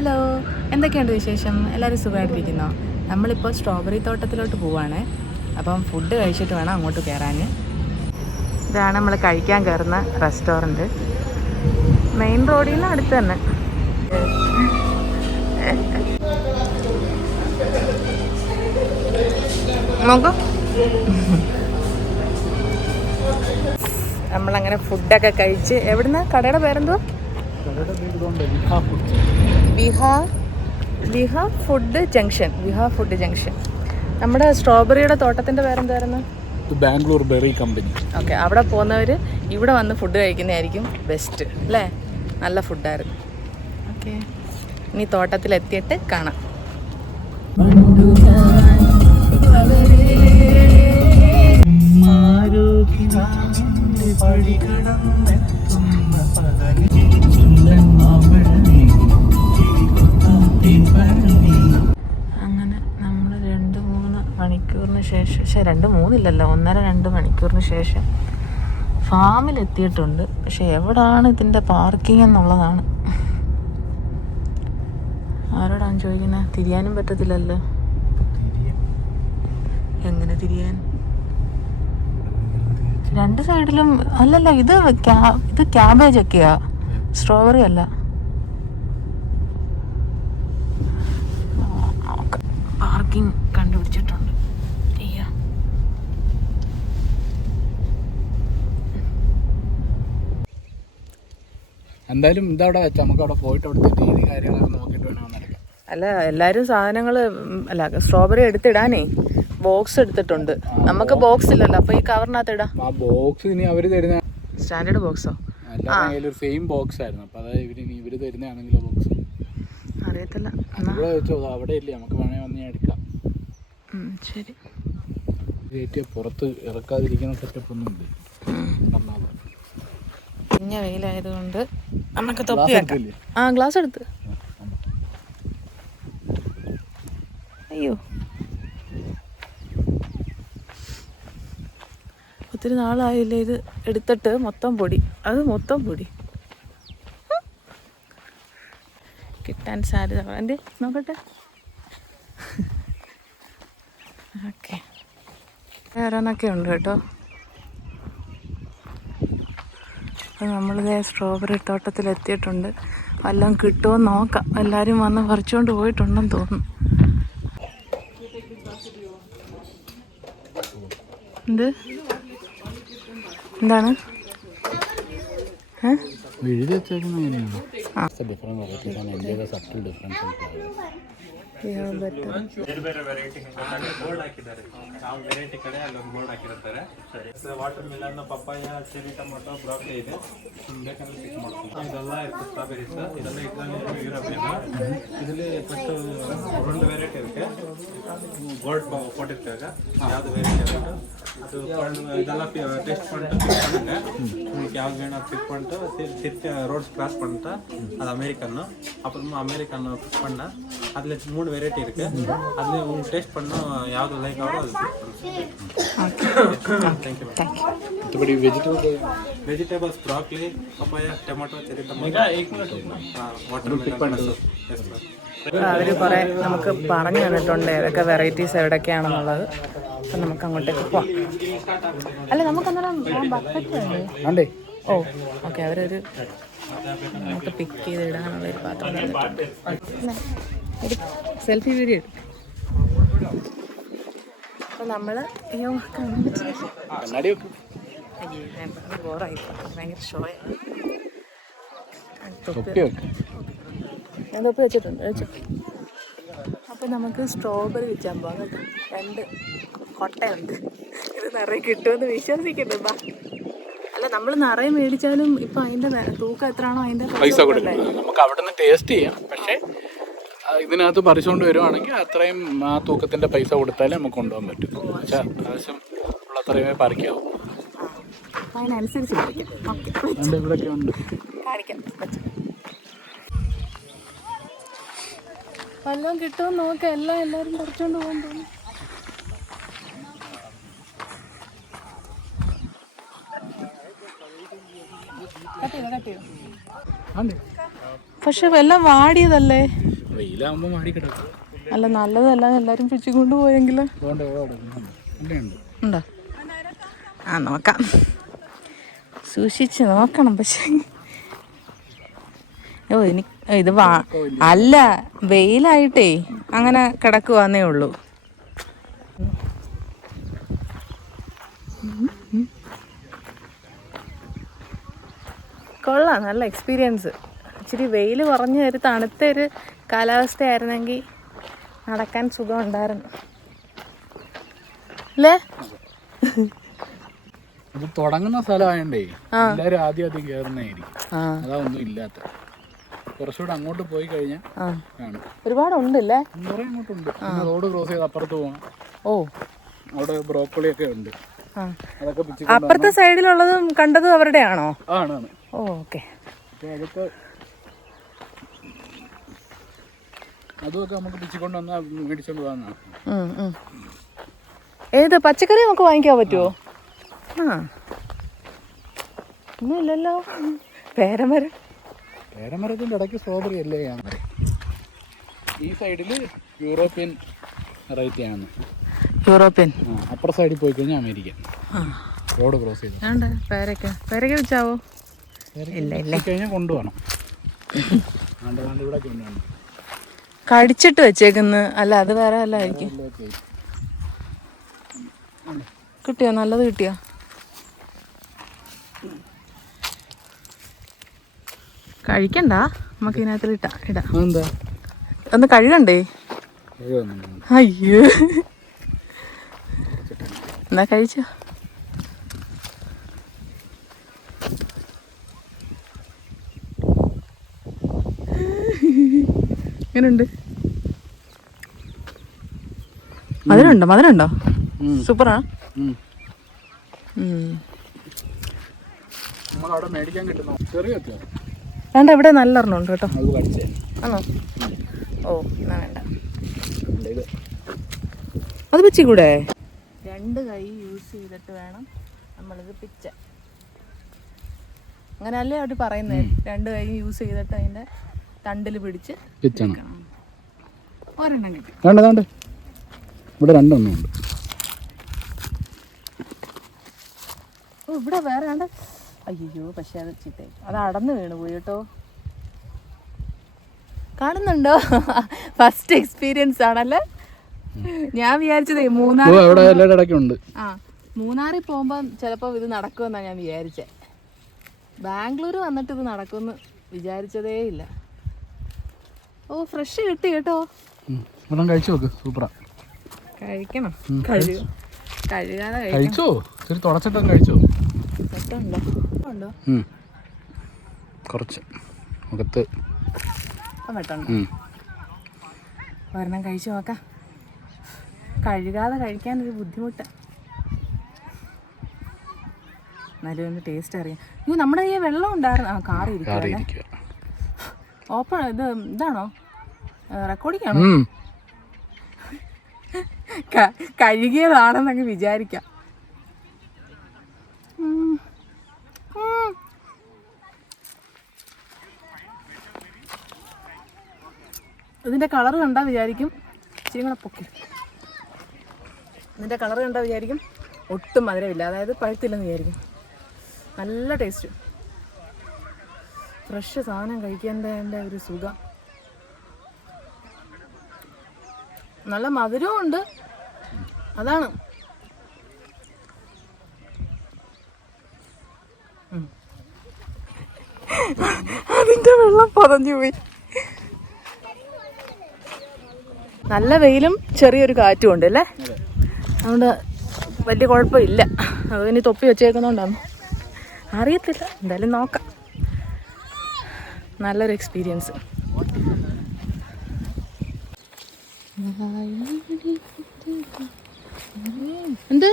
Hello, എന്തൊക്കെയുണ്ട് വിശേഷം? എല്ലാവരും സുഖമായിട്ടിരിക്കുന്നോ? നമ്മളിപ്പോൾ സ്ട്രോബെറി തോട്ടത്തിലോട്ട് പോവുകയാണ്. അപ്പം ഫുഡ് കഴിച്ചിട്ട് വേണം അങ്ങോട്ട് കയറാൻ. ഇതാണ് നമ്മൾ കഴിക്കാൻ കയറുന്ന റെസ്റ്റോറൻറ്റ്. മെയിൻ റോഡിൽ നിന്ന് അടുത്ത് തന്നെ. നോക്കൂ, നമ്മളങ്ങനെ ഫുഡൊക്കെ കഴിച്ച് എവിടുന്ന്? കടയുടെ പേരെന്തോ? വിഹ ഫുഡ് ജംഗ്ഷൻ. നമ്മുടെ സ്ട്രോബെറിയുടെ തോട്ടത്തിൻ്റെ പേരെന്തായിരുന്നു? Bangalore berry company. ഓക്കെ, അവിടെ പോകുന്നവർ ഇവിടെ വന്ന് ഫുഡ് കഴിക്കുന്നതായിരിക്കും ബെസ്റ്റ് അല്ലേ? നല്ല ഫുഡായിരുന്നു. ഓക്കെ, ഇനി തോട്ടത്തിലെത്തിയിട്ട് കാണാം. അങ്ങനെ നമ്മൾ 2-3 മണിക്കൂറിന് ശേഷം, 2-3 മണിക്കൂറിന് ശേഷം ഫാമിലെത്തിയിട്ടുണ്ട്. പക്ഷെ എവിടാണ് ഇതിൻ്റെ പാർക്കിംഗ് എന്നുള്ളതാണ്. ആരോടാണ് ചോദിക്കുന്നത്? തിരിയാനും പറ്റത്തില്ലല്ലോ. എങ്ങനെ തിരിയാൻ? രണ്ട് സൈഡിലും അല്ലല്ല, ഇത് ക്യാബേജ് ഒക്കെയാ, സ്ട്രോബെറി അല്ല. പാർക്കിംഗ് കണ്ടുപിടിച്ചിട്ടുണ്ട്. എന്തായാലും ഇതവിടെ വെച്ചാൽ നമുക്ക് അവിടെ പോയിട്ട് അവിടുത്തെ രീതി കാര്യങ്ങളൊക്കെ നോക്കിയിട്ട് വേണം നടക്കാം. അല്ല, എല്ലാവരും സാധനങ്ങൾ സ്ട്രോബെറി എടുത്തിടാനേ ബോക്സ് എടുത്തിട്ടുണ്ട്. നമുക്ക് ബോക്സ് ഇല്ലല്ലോ, അപ്പൊ ഈ കവറിനകത്ത് ഇടാം. ആ ബോക്സ് ഇനി അവര് തരുന്ന സ്റ്റാൻഡേർഡ് ബോക്സോ? ഒരു സെയിം ബോക്സ് ആയിരുന്നു. അപ്പൊ അതായത് ഇവര് തരുന്നതാണെങ്കിലോ ബോക്സ് അറിയത്തില്ല. അവിടെ ഇല്ലേ, നമുക്ക് വേണേ വന്ന് എടുക്കാം. ശരി. പുറത്ത് ഇറക്കാതിരിക്കുന്ന സെറ്റപ്പ് ഒന്നും ഇല്ല. കുഞ്ഞ വെയിലായതുകൊണ്ട് നമുക്ക് തൊപ്പി വെക്കാം. ഗ്ലാസ് എടുത്ത്. അയ്യോ, ഒത്തിരി നാളായില്ലേ ഇത് എടുത്തിട്ട്. മൊത്തം പൊടി കിട്ടാൻ സാധ്യത. എൻ്റെ നോക്കട്ടെ. ഓക്കെ, ഓരോന്നൊക്കെ ഉണ്ട് കേട്ടോ. അപ്പോൾ നമ്മളിതേ സ്ട്രോബെറി തോട്ടത്തിലെത്തിയിട്ടുണ്ട്. വല്ലതും കിട്ടുമോ നോക്കാം. എല്ലാവരും വന്ന് പറിച്ചുകൊണ്ട് പോയിട്ടുണ്ടെന്ന് തോന്നുന്നു. എന്താണ് എഴുതി വെച്ചേക്കുന്നത് എങ്ങനെയാണ്? ಬೇರೆ ವೆರೈಟಿ ಬೋರ್ಡ್ ಹಾಕಿದ್ದಾರೆ. ನಾವು ವೆರೈಟಿ ಕಡೆ ಅಲ್ಲೊಂದು ಬೋರ್ಡ್ ಹಾಕಿರ್ತಾರೆ. Watermelon, papaya, cherry, tomato, broccoli ಇದೆ. ಬೇಕಂದ್ರೆ ಪಿಕ್ ಮಾಡ್ಕೊಂಡು ಇದೆಲ್ಲ ಇರುತ್ತೆ. ಸ್ಟ್ರಾಬೆರೀಸ್ ಇದೆಲ್ಲ ಇಟ್ಕೊಂಡು ಯೂರೋಪಿಯನ್. ಇದರಲ್ಲಿ ಫಸ್ಟ್ 2 ವೆರೈಟಿ ಇರುತ್ತೆ. ಬೋರ್ಡ್ ಕೊಟ್ಟಿರ್ತಾಗ ಯಾವ್ದು ವೆರೈಟಿ ಇರುತ್ತೆ ಅದು இதெல்லாம் டெஸ்ட் பண்ணிட்டு பிக் பண்ணுங்க. உங்களுக்கு யாவது வேணும் பிக் பண்ணிட்டு திருப்பி ரோட்ஸ் கிராஸ் பண்ணிட்டா அது அமெரிக்கன்னு. அப்புறமா அமெரிக்கன்னு பிக் பண்ணால் அதில் 3 வெரைட்டி இருக்குது. அதில் உங்களுக்கு டேஸ்ட் பண்ணால் யாவது லைக் ஆகும் அது பிக் பண்ணுங்க. தேங்க்யூ. மற்றபடி vegetables broccoli, papaya, tomato, cherry, tomato, water pick பண்ணுங்க. അവർ കുറേ നമുക്ക് പറഞ്ഞു തന്നിട്ടുണ്ട് ഏതൊക്കെ വെറൈറ്റീസ് എവിടെയൊക്കെയാണെന്നുള്ളത്. അപ്പം നമുക്ക് അങ്ങോട്ടേക്ക് പോവാം. അല്ല, നമുക്കന്നേരം ബക്കറ്റ് വേണ്ടേ? ഓ ഓക്കെ, അവരൊരു നമുക്ക് പിക്ക് ചെയ്ത് ഇടാനുള്ളൊരു പാത്രം തന്നിട്ടുണ്ട്. സെൽഫി വീഡിയോ എടുക്കും. അപ്പം നമ്മൾ ബോറായി, ഭയങ്കര ഷോയാണ്. ഞാൻ തൊപ്പി വെച്ചിട്ടുണ്ട്, വെച്ചോ. അപ്പം നമുക്ക് സ്ട്രോബെറി വെച്ചാൽ പോകാം കേട്ടോ. 2 കൊട്ടയുണ്ട്. ഇത് നിറയെ കിട്ടുമെന്ന് വിശ്വസിക്കുന്നു. അല്ല, നമ്മൾ നിറയെ മേടിച്ചാലും ഇപ്പം അതിൻ്റെ തൂക്കം എത്രയാണോ അതിൻ്റെ പൈസ കൊടുക്കണം. നമുക്ക് അവിടെ നിന്ന് ടേസ്റ്റ് ചെയ്യാം. പക്ഷേ ഇതിനകത്ത് പറിച്ചുകൊണ്ട് വരുവാണെങ്കിൽ അത്രയും ആ തൂക്കത്തിൻ്റെ പൈസ കൊടുത്താലേ നമുക്ക് കൊണ്ടുപോകാൻ പറ്റും. ആവശ്യം ഉള്ള അത്രയുമേ പറിക്കാവും. അതിനനുസരിച്ച് പറിക്കാം. ഇവിടെയൊക്കെ ഉണ്ട്, കാണിക്കാം. വല്ലതും കിട്ടുമെന്ന് നോക്കാം. എല്ലാവരും പറിച്ചുകൊണ്ട് പോകാൻ തോന്നുന്നു. പക്ഷെ എല്ലാം വാടിയതല്ലേ? വെയിലാകുമ്പോൾ മാറി കിടക്കും. അല്ല നല്ലതല്ല, എല്ലാവരും പിടിച്ചുകൊണ്ട് പോയെങ്കിൽ അതുകൊണ്ട് ഉണ്ട്. ഉണ്ടോ? ആ നോക്കാം, സൂക്ഷിച്ച് നോക്കണം. പക്ഷേ ഇത് അല്ല, വെയിലായിട്ടേ അങ്ങനെ കിടക്കുവാന്നേ ഉള്ളൂ. കൊള്ളാം, നല്ല എക്സ്പീരിയൻസ്. ഇച്ചിരി വെയിൽ കുറഞ്ഞ ഒരു തണുത്ത ഒരു കാലാവസ്ഥയായിരുന്നെങ്കിൽ നടക്കാൻ സുഖം ഉണ്ടായിരുന്നു അല്ലേ? ഇത് തുടങ്ങുന്ന സ്ഥലമായോണ്ടേ എല്ലാരും ആദ്യം കയറുന്നതായിരിക്കും. അതാ ഒന്നും ഇല്ലാത്ത. കുറച്ചുകൂടെ അങ്ങോട്ട് പോയി കഴിഞ്ഞാൽ ഒരുപാടുണ്ടല്ലേ? കുറെ അങ്ങോട്ടുണ്ട്. റോഡ് ക്രോസ് ചെയ്ത് അപ്പുറത്ത് പോകണം. ഓ, അവിടെ ബ്രോക്കോളി ഒക്കെ ഉണ്ട്. അതൊക്കെ അപ്പുറത്തെ സൈഡിലുള്ളതും കണ്ടതും അവരുടെയാണോ? ആണ്. ഓ, ഓക്കെ. അതൊക്കെ അതുമൊക്കെ നമുക്ക് പിച്ചിക്കൊണ്ട് വന്നാൽ മേടിച്ചോണ്ട് പോകാനാണ്. ഏത് പച്ചക്കറി നമുക്ക് വാങ്ങിക്കാൻ പറ്റുമോ? ഒന്നുമില്ലല്ലോ. പേരമരത്തിൻ്റെ ഇടയ്ക്ക് സ്ട്രോബെറി അല്ലേ? ഈ സൈഡിൽ യൂറോപ്യൻ വെറൈറ്റി ആണ്. യൂറോപ്യൻ. അപ്പുറ സൈഡിൽ പോയി കഴിഞ്ഞാൽ അമേരിക്കൻ. റോഡ് ക്രോസ് ചെയ്ത് പേരയ്ക്ക വെച്ചാവോ? ഇല്ല കഴിഞ്ഞാൽ കൊണ്ടുപോകണം. ഇവിടെ കൊണ്ടുപോകണം. കടിച്ചിട്ട് വെച്ചേക്കുന്നു. അല്ല, അത് വേറെ അല്ല ആയിരിക്കും. കിട്ടിയോ? നല്ലത് കിട്ടിയോ? കഴിക്കണ്ട, നമുക്ക് ഇതിനകത്ത് ഇടാം. ഒന്ന് കഴുകണ്ടേ? അയ്യോ, എന്നാ കഴിച്ചോ. എങ്ങനെയുണ്ട്? മധുരമുണ്ടോ? സൂപ്പറാ. വേണ്ട, ഇവിടെ നല്ല ഒരെണ്ണമുണ്ട് കേട്ടോ. ആണോ? ഓ, എന്നാ വേണ്ട. അത് പിച്ചിക്കൂടെ? 2 കൈ യൂസ് ചെയ്തിട്ട് വേണം നമ്മളിത് പിച്ച. അങ്ങനല്ലേ അവർ പറയുന്നത്? 2 കൈ യൂസ് ചെയ്തിട്ട് അതിൻ്റെ തണ്ടിൽ പിടിച്ച് ഒരെണ്ണം കിട്ടി. ഇവിടെ 2 ഉണ്ട്. ഓ, ഇവിടെ വേറെ ഉണ്ട്. അയ്യോ, പക്ഷെ അത് ചീത്തയായി. അത് അടന്ന് വീണ് പോയി കേട്ടോ. കാണുന്നുണ്ടോ? ഫസ്റ്റ് എക്സ്പീരിയൻസ് ആണല്ലേ? ഞാൻ വിചാരിച്ചതേ മൂന്നാറിൽ പോകുമ്പം ചിലപ്പോൾ ഇത് നടക്കുമെന്നാണ് ഞാൻ വിചാരിച്ചേ. ബാംഗ്ലൂർ വന്നിട്ട് ഇത് നടക്കുമെന്ന് വിചാരിച്ചതേ ഇല്ല. ഓ, ഫ്രഷ് കിട്ടി കേട്ടോ. കഴിച്ചു നോക്ക്, സൂപ്പറാ. കഴിക്കണം. കഴുകാതെ കഴിച്ചോ? തുടച്ചിട്ടും കഴിച്ചോ? ഉണ്ടോ? കുറച്ച് മുഖത്ത് ഒരെണ്ണം കഴിച്ചു നോക്കാം. കഴുകാതെ കഴിക്കാനൊരു ബുദ്ധിമുട്ട്. എന്നാലും ഒന്ന് ടേസ്റ്റ് അറിയാം. അയ്യോ, നമ്മുടെ ഈ വെള്ളം ഉണ്ടായിരുന്നു. കാറിയിരിക്കുക. ഓപ്പൺ ഇതാണോ? റെക്കോർഡിങ്ങാണോ? കഴുകിയതാണെന്നങ്ങ് വിചാരിക്കാം. ഇതിൻ്റെ കളറ് കണ്ടാൽ വിചാരിക്കും ഇച്ചിരി കൂടെ പൊക്കി. ഇതിൻ്റെ കളറ് കണ്ടാൽ വിചാരിക്കും ഒട്ടും മധുരമില്ല, അതായത് പഴുത്തില്ലെന്ന് വിചാരിക്കും. നല്ല ടേസ്റ്റ്. ഫ്രഷ് സാധനം കഴിക്കേണ്ടതിൻ്റെ ഒരു സുഖം. നല്ല മധുരവും ഉണ്ട്, അതാണ്. അതിൻ്റെ വെള്ളം പതഞ്ഞു പോയി. നല്ല വെയിലും ചെറിയൊരു കാറ്റും ഉണ്ട് അല്ലേ? അതുകൊണ്ട് വലിയ കുഴപ്പമില്ല. അത് ഇനി തൊപ്പി വെച്ചേക്കുന്നതുകൊണ്ടാണ് അറിയത്തില്ല. എന്തായാലും നോക്കാം. നല്ലൊരു എക്സ്പീരിയൻസ്. എന്ത്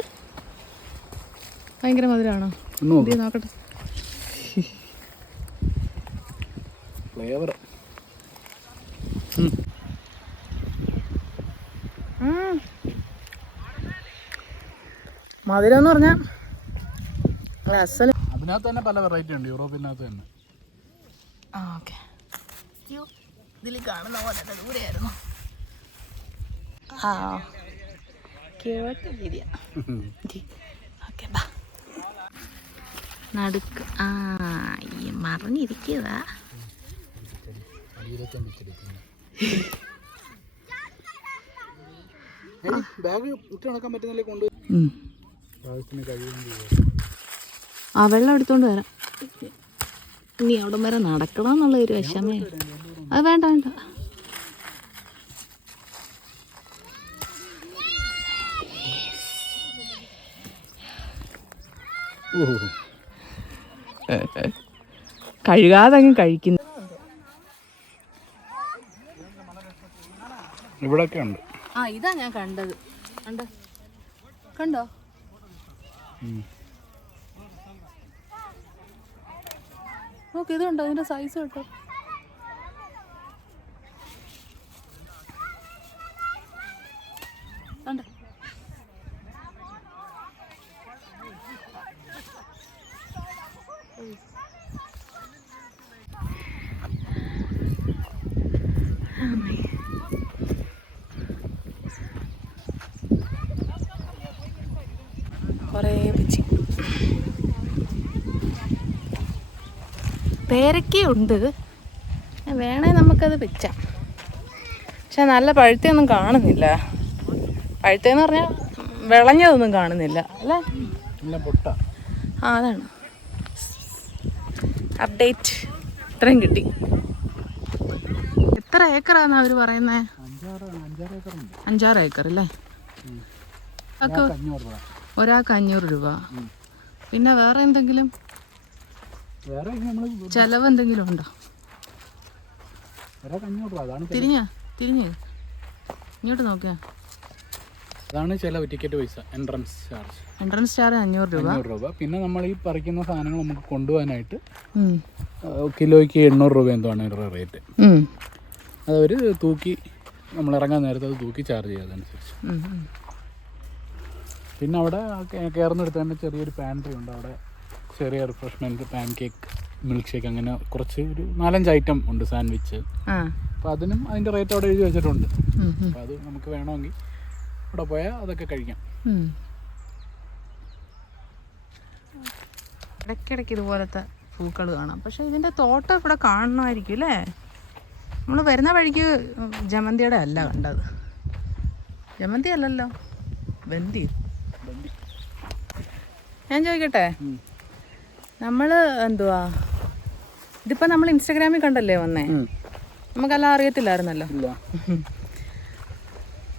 ഭയങ്കര മധുരമാണോ? നോക്കട്ടെ. ഫ്ലേവർ മധുരം എന്ന് പറഞ്ഞാൽ അതിനകത്ത് തന്നെ പല വെറൈറ്റി ഉണ്ട്. യൂറോപ്പിനകത്ത് തന്നെ. ഓക്കെ. ഇതിൽ കാണുന്ന പോലെ തന്നെ ദൂരെയായിരുന്നു. ആ കേട്ട് ശരിയാ. ഓക്കെ ബാ നടുക്ക്. ആ മറിഞ്ഞിരിക്കുന്നതാ. ബാഗ് ഇട്ട് നടക്കാൻ പറ്റുന്നില്ലേ കൊണ്ട് ആ വെള്ളം എടുത്തോണ്ട് വരാം. ഇനി അവിടം വരെ നടക്കണമെന്നുള്ള ഒരു വിഷമേ. അത് വേണ്ട വേണ്ട. കഴുകാതെ അങ്ങ് കഴിക്കുന്നു. ഇവിടൊക്കെ ഉണ്ട്. ആ ഇതാ ഞാൻ കണ്ടത്. കണ്ടോ? നോക്ക് ഇതുണ്ടോ ഇതിന്റെ സൈസ് കേട്ടോ. കണ്ടോ? കുറേ പിച്ചി പേരക്കയുണ്ട്. വേണേ നമുക്കത് പിച്ചാം. പക്ഷെ നല്ല പഴുത്തൊന്നും കാണുന്നില്ല. പഴുത്തെന്ന് പറഞ്ഞാൽ വിളഞ്ഞതൊന്നും കാണുന്നില്ല അല്ലേ? ആ അതാണ് അപ്ഡേറ്റ്. ഇത്രയും കിട്ടി. എത്ര ഏക്കറാന്നാ അവർ പറയുന്നേ? 5-6 ഏക്കർ അല്ലേ? ഒരാൾക്ക് 500 രൂപ. പിന്നെ വേറെ എന്തെങ്കിലും ചെലവ് എന്തെങ്കിലും ഉണ്ടോ? തിരിഞ്ഞ് ഇങ്ങോട്ട് നോക്കിയാ അതാണ് ചിലവ്. ടിക്കറ്റ് പൈസ, എൻട്രൻസ് ചാർജ് 500 രൂപ. പിന്നെ നമ്മൾ ഈ പറിക്കുന്ന സാധനങ്ങൾ നമുക്ക് കൊണ്ടുപോകാനായിട്ട് കിലോയ്ക്ക് 800 രൂപ എന്താണ് ഇവരുടെ റേറ്റ്. അതവർ തൂക്കി നമ്മൾ ഇറങ്ങാൻ നേരത്തെ അത് തൂക്കി ചാർജ് ചെയ്യുക അതനുസരിച്ച്. പിന്നെ അവിടെ കയറുന്നിടത്ത് തന്നെ ചെറിയൊരു പാൻട്രി ഉണ്ട്. അവിടെ ചെറിയ refreshment, pan cake, milk shake, അങ്ങനെ കുറച്ച് ഒരു 4-5 ഐറ്റം ഉണ്ട്, സാൻഡ്വിച്ച്. അപ്പോൾ അതിനും അതിൻ്റെ റേറ്റ് അവിടെ എഴുതി വെച്ചിട്ടുണ്ട്. അപ്പോൾ അത് നമുക്ക് വേണമെങ്കിൽ അവിടെ പോയാൽ അതൊക്കെ കഴിക്കാം. ഇടയ്ക്കിടയ്ക്ക് ഇതുപോലത്തെ പൂക്കൾ കാണാം. പക്ഷെ ഇതിൻ്റെ തോട്ടം ഇവിടെ കാണണമായിരിക്കും അല്ലേ? നമ്മൾ വരുന്ന വഴിക്ക് ജമന്തിയുടെ അല്ല കണ്ടത്. ജമന്തി അല്ലല്ലോ, ബന്തി. ഞാൻ ചോദിക്കട്ടെ, നമ്മൾ എന്തുവാ ഇതിപ്പോൾ നമ്മൾ ഇൻസ്റ്റാഗ്രാമിൽ കണ്ടല്ലേ വന്നേ? നമുക്കെല്ലാം അറിയത്തില്ലായിരുന്നല്ലോ.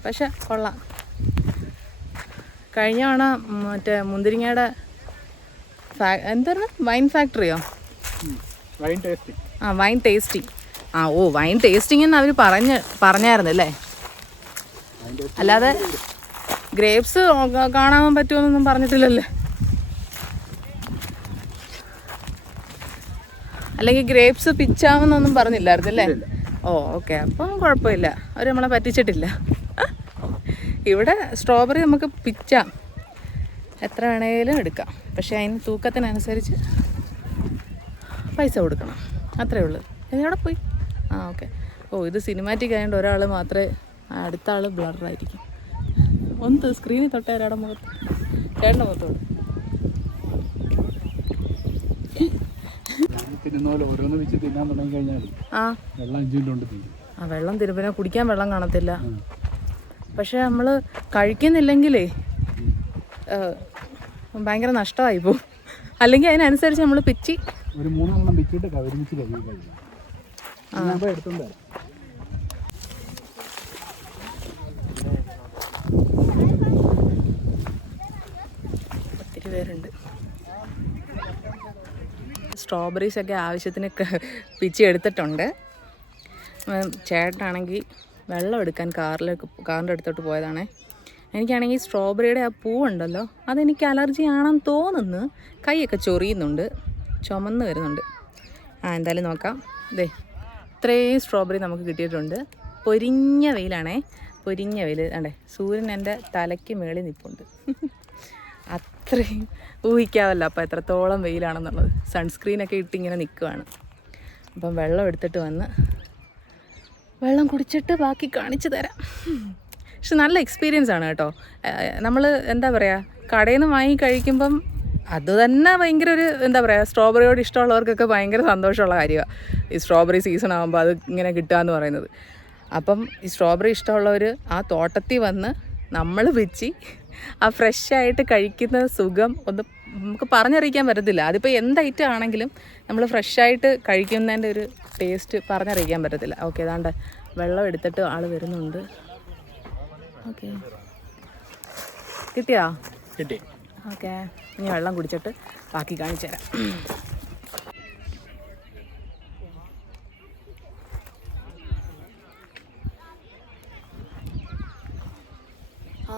പക്ഷെ കൊള്ളാം. കഴിഞ്ഞ തവണ മറ്റേ മുന്തിരിങ്ങയുടെ എന്തായിരുന്നു, വൈൻ ഫാക്ടറിയോ? Wine tasting. വൈൻ ടേസ്റ്റിംഗ് എന്ന് അവർ പറഞ്ഞായിരുന്നല്ലേ? അല്ലാതെ ഗ്രേപ്സ് കാണാൻ പറ്റുമെന്നൊന്നും പറഞ്ഞിട്ടില്ലല്ലേ? അല്ലെങ്കിൽ ഗ്രേപ്സ് പിച്ചാമെന്നൊന്നും പറഞ്ഞില്ലായിരുന്നല്ലേ? ഓക്കെ, അപ്പം കുഴപ്പമില്ല, അവർ നമ്മളെ പറ്റിച്ചിട്ടില്ല. ഇവിടെ സ്ട്രോബെറി നമുക്ക് പിച്ചാം, എത്ര വേണേലും എടുക്കാം. പക്ഷേ അതിന് തൂക്കത്തിനനുസരിച്ച് പൈസ കൊടുക്കണം, അത്രേ ഉള്ളൂ. എവിടെ പോയി? ഓക്കെ. ഇത് സിനിമാറ്റിക് ആയതുകൊണ്ട് ഒരാൾ മാത്രമേ, അടുത്ത ആൾ ബ്ലറായിരിക്കും. ഒന്ന് സ്ക്രീനിൽ തൊട്ടേ ഒരാളുടെ മുഖത്ത്, ചേട്ടൻ്റെ മുഖത്തോട്. ഓരോന്ന് വെച്ച് തിന്നാൻ തുടങ്ങി കഴിഞ്ഞാൽ വെള്ളം തിരുമ്പന കുടിക്കാൻ വെള്ളം കാണത്തില്ല. പക്ഷെ നമ്മൾ കഴിക്കുന്നില്ലെങ്കിലേ ഭയങ്കര നഷ്ടമായി പോകും. അല്ലെങ്കിൽ അതിനനുസരിച്ച് നമ്മൾ പിച്ചി ഒരു 3 പിച്ചിട്ട് കവരിച്ച് കഴിയും. ഒത്തിരി പേരുണ്ട്. സ്ട്രോബെറീസൊക്കെ ആവശ്യത്തിന് പിച്ചി എടുത്തിട്ടുണ്ട്. ചേട്ടനാണെങ്കിൽ വെള്ളം എടുക്കാൻ കാറിൻ്റെ അടുത്തോട്ട് പോയതാണേ. എനിക്കാണെങ്കിൽ സ്ട്രോബെറിയുടെ ആ പൂവുണ്ടല്ലോ, അതെനിക്ക് അലർജി ആണെന്ന് തോന്നുന്നു. കൈയൊക്കെ ചൊറിയുന്നുണ്ട്, ചുമന്ന് വരുന്നുണ്ട്. എന്തായാലും നോക്കാം. ഇത്രയും സ്ട്രോബെറി നമുക്ക് കിട്ടിയിട്ടുണ്ട്. പൊരിഞ്ഞ വെയിലാണേ, പൊരിഞ്ഞ വെയിൽ. അതെ, സൂര്യൻ എൻ്റെ തലയ്ക്ക് മേളിൽ നിൽപ്പുണ്ട്. അത്രയും ഊഹിക്കാവല്ലോ അപ്പോൾ എത്രത്തോളം വെയിലാണെന്നുള്ളത്. സൺസ്ക്രീനൊക്കെ ഇട്ടിങ്ങനെ നിൽക്കുവാണ്. അപ്പം വെള്ളം എടുത്തിട്ട് വന്ന് വെള്ളം കുടിച്ചിട്ട് ബാക്കി കാണിച്ചു തരാം. പക്ഷെ നല്ല എക്സ്പീരിയൻസ് ആണ് കേട്ടോ. നമ്മൾ എന്താ പറയുക, കടയിൽ നിന്ന് വാങ്ങി കഴിക്കുമ്പം അത് തന്നെ ഭയങ്കര ഒരു എന്താ പറയുക, സ്ട്രോബെറിയോട് ഇഷ്ടമുള്ളവർക്കൊക്കെ ഭയങ്കര സന്തോഷമുള്ള കാര്യമാണ് ഈ സ്ട്രോബെറി സീസൺ ആകുമ്പോൾ അത് ഇങ്ങനെ കിട്ടുക എന്ന് പറയുന്നത്. അപ്പം ഈ സ്ട്രോബെറി ഇഷ്ടമുള്ളവർ ആ തോട്ടത്തിൽ വന്ന് നമ്മൾ വെച്ച് ആ ഫ്രഷായിട്ട് കഴിക്കുന്ന സുഖം ഒന്ന് നമുക്ക് പറഞ്ഞറിയിക്കാൻ പറ്റത്തില്ല. അതിപ്പോൾ എന്ത് ഐറ്റം ആണെങ്കിലും നമ്മൾ ഫ്രഷായിട്ട് കഴിക്കുന്നതിൻ്റെ ഒരു ടേസ്റ്റ് പറഞ്ഞറിയിക്കാൻ പറ്റത്തില്ല. ഓക്കെ, ഏതാണ്ട് വെള്ളം എടുത്തിട്ട് ആൾ വരുന്നുണ്ട്. ഓക്കെ, കിട്ടിയോ? കിട്ടി. ഓക്കെ, ഇനി വെള്ളം കുടിച്ചിട്ട് ബാക്കി കാണിച്ചു തരാം.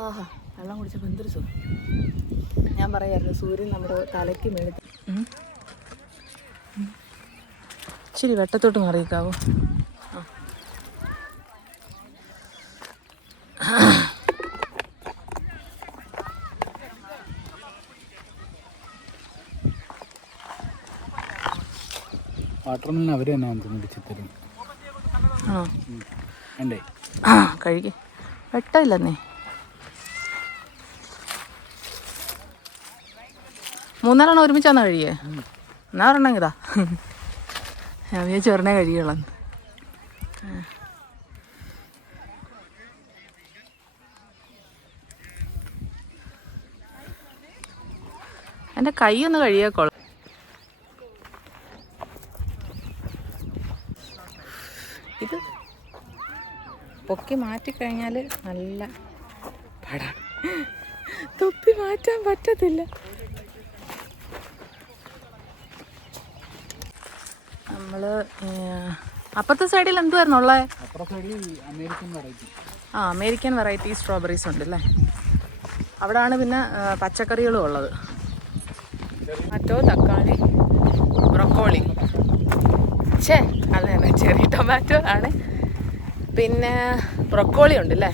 ആഹാ, വെള്ളം കുടിച്ചപ്പോൾ എന്തൊരു സുഖം. ഞാൻ പറയായിരുന്നു സൂര്യൻ നമ്മുടെ തലയ്ക്ക് മേളിൽ. ഇച്ചിരി വെട്ടത്തോട്ട് മാറിയേക്കാവോ? വാട്ടർമെലിൻ അവർ തന്നെ പിടിച്ച് തരും. ആണോ? ഉണ്ടേ. ആ, കഴിക്കും. വെട്ടമില്ലെന്നേ. 3 ഒരുമിച്ചാന്നോ കഴിയേ? എന്നാ പറഞ്ഞ ഇതാ, ഞാൻ വിചാരിച്ചു പറഞ്ഞേ കഴിയുള്ളൂ. എൻ്റെ കൈ ഒന്ന് കഴിയേക്കോളാം. ഇത് പൊക്കി മാറ്റിക്കഴിഞ്ഞാൽ നല്ല പട, തൊപ്പി മാറ്റാൻ പറ്റത്തില്ല. നമ്മൾ അപ്പുറത്തെ സൈഡിൽ എന്തുവായിരുന്നു ഉള്ളത്? അമേരിക്കൻ വെറൈറ്റി സ്ട്രോബെറീസ് ഉണ്ട് അല്ലേ? അവിടെയാണ് പിന്നെ പച്ചക്കറികളും ഉള്ളത്. ടൊമാറ്റോ, തക്കാളി, ബ്രൊക്കോളി, അത് തന്നെ ചെറിയ ടൊമാറ്റോ ആണ്. പിന്നെ ബ്രൊക്കോളി ഉണ്ട് അല്ലേ?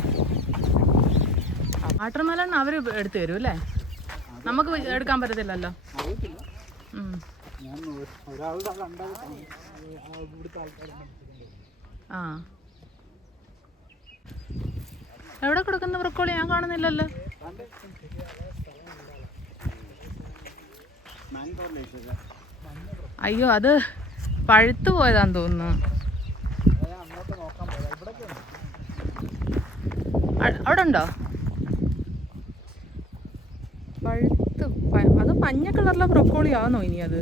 വാട്ടർമെലൺ അവർ എടുത്തു തരും അല്ലേ? നമുക്ക് എടുക്കാൻ പറ്റത്തില്ലല്ലോ. ആ, എവിടെ കൊടുക്കുന്ന ബ്രൊക്കോളി ഞാൻ കാണുന്നില്ലല്ലോ. അയ്യോ, അത് പഴുത്തു പോയതാന്ന് തോന്നുന്നു. അവിടെ ഉണ്ടോ? അത് മഞ്ഞ കളറിലെ ബ്രൊക്കോളി ആണോ ഇനി? അത്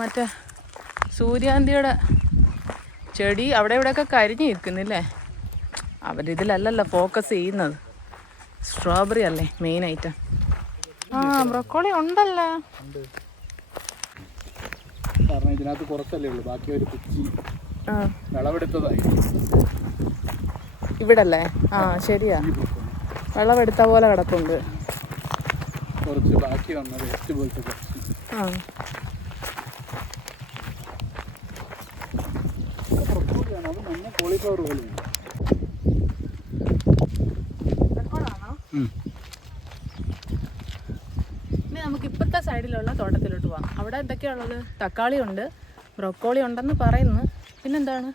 മറ്റേ സൂര്യാന്തിയുടെ ചെടി അവിടെ ഇവിടെയൊക്കെ കരിഞ്ഞു നിൽക്കുന്നില്ലേ? അവരിതിലല്ലല്ലോ ഫോക്കസ് ചെയ്യുന്നത്. സ്ട്രോബെറി അല്ലേ മെയിൻ ഐറ്റം. ആ, ബ്രൊക്കോളി ഉണ്ടല്ലോ. കാരണം ഇതിനകത്ത് കുറച്ചല്ലേ ഉള്ളൂ, ബാക്കി ഒരു കുച്ചി വിളവെടുത്തതായി ഇവിടല്ലേ? ആ, ശരിയാ, വിളവെടുത്ത പോലെ കിടപ്പുണ്ട്. കുറച്ച് ബാക്കി വന്ന വേസ്റ്റ് പോലത്തെ കുറച്ച്. ആ, അത് മഞ്ഞ കോളിഫ്ലവർ പോലെയാണ്. ഇനി നമുക്ക് ഇപ്പോഴത്തെ സൈഡിലുള്ള തോട്ടത്തിലോട്ട് പോവാം. അവിടെ എന്തൊക്കെയാണുള്ളത്? തക്കാളി ഉണ്ട്, ബ്രൊക്കോളി ഉണ്ടെന്ന് പറയുന്നു. പിന്നെന്താണ്?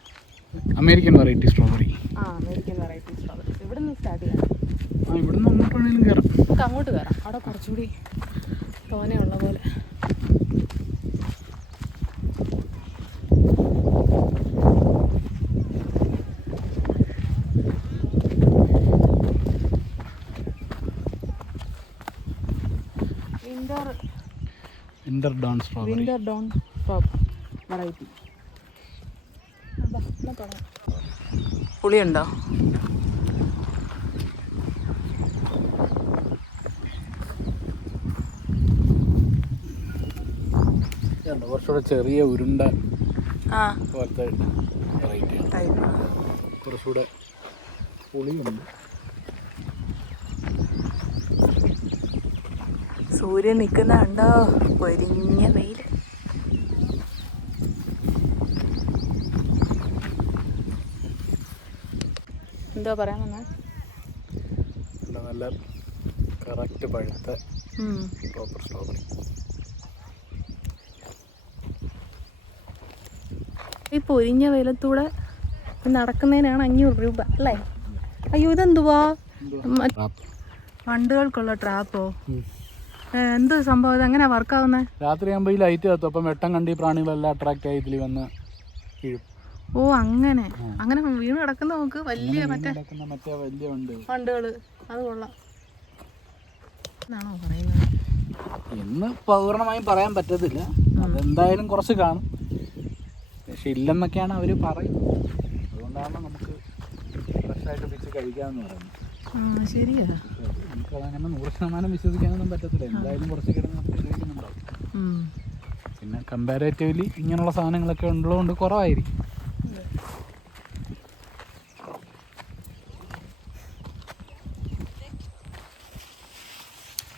American variety strawberry. American variety strawberry. ഇവിടെ നിന്ന് സ്റ്റാർട്ട് ചെയ്യാം. ഇവിടെ നിന്ന് അങ്ങോട്ട് വേണമെങ്കിലും കയറാം. നമുക്ക് അങ്ങോട്ട് കയറാം, അവിടെ കുറച്ചുകൂടി തോനെയുള്ള പോലെ. Winter dawn strawberry. Winter dawn top variety. പുളിയുണ്ടോ? കുറച്ചുകൂടെ ചെറിയ ഉരുണ്ട പോലത്തെ വെറൈറ്റിയാണ്. കുറച്ചുകൂടെ പുളിയുണ്ട്. സൂര്യൻ നിൽക്കുന്ന കണ്ടോ? പൊരിഞ്ഞ വെയിൽ. എന്താ പറയാൻ വന്നേ? നല്ല കറക്റ്റ് പഴുത്ത പ്രോപ്പർ സ്ട്രോബെറി. ഈ പൊരിഞ്ഞ വെയിലത്തൂടെ നടക്കുന്നതിനാണ് 500 രൂപ അല്ലേ? അയ്യോ ഇതെന്തുവാ? വണ്ടുകൾക്കുള്ള ട്രാപ്പോ? എന്ത് സംഭവം? ഇതെങ്ങനെയാ വർക്കാവുന്നത്? രാത്രി ആകുമ്പോൾ ഈ ലൈറ്റ് കത്തും, അപ്പം വെട്ടം കണ്ട് ഈ പ്രാണികളെല്ലാം അട്രാക്ട് ആയി ഇതിൽ വന്ന് വീഴും. ഓ അങ്ങനെ അങ്ങനെ വീണ് കിടക്കുന്ന നോക്ക് വലിയ മറ്റേ വലിയ വണ്ടുകള്. അത് കൊള്ളാം എന്നാണോ പറയുന്നത്? എന്ന് പൂർണ്ണമായും പറയാൻ പറ്റത്തില്ല, അതെന്തായാലും കുറച്ച് കാണും, പക്ഷെ ഇല്ലെന്നൊക്കെയാണ് അവർ പറയുന്നത്. അതുകൊണ്ടാണ് നമുക്ക് ഫ്രഷായിട്ട് പിച്ച് കഴിക്കാമെന്ന് പറയുന്നത്. ശരിയാ, നമുക്കതങ്ങനെ 100% വിശ്വസിക്കാനൊന്നും പറ്റത്തില്ല. എന്തായാലും കുറച്ച് കിടന്ന് നമുക്ക് ഉപയോഗിക്കുന്നുണ്ടാവും. പിന്നെ കമ്പാരേറ്റീവ്ലി ഇങ്ങനെയുള്ള സാധനങ്ങളൊക്കെ ഉള്ളതുകൊണ്ട് കുറവായിരിക്കും.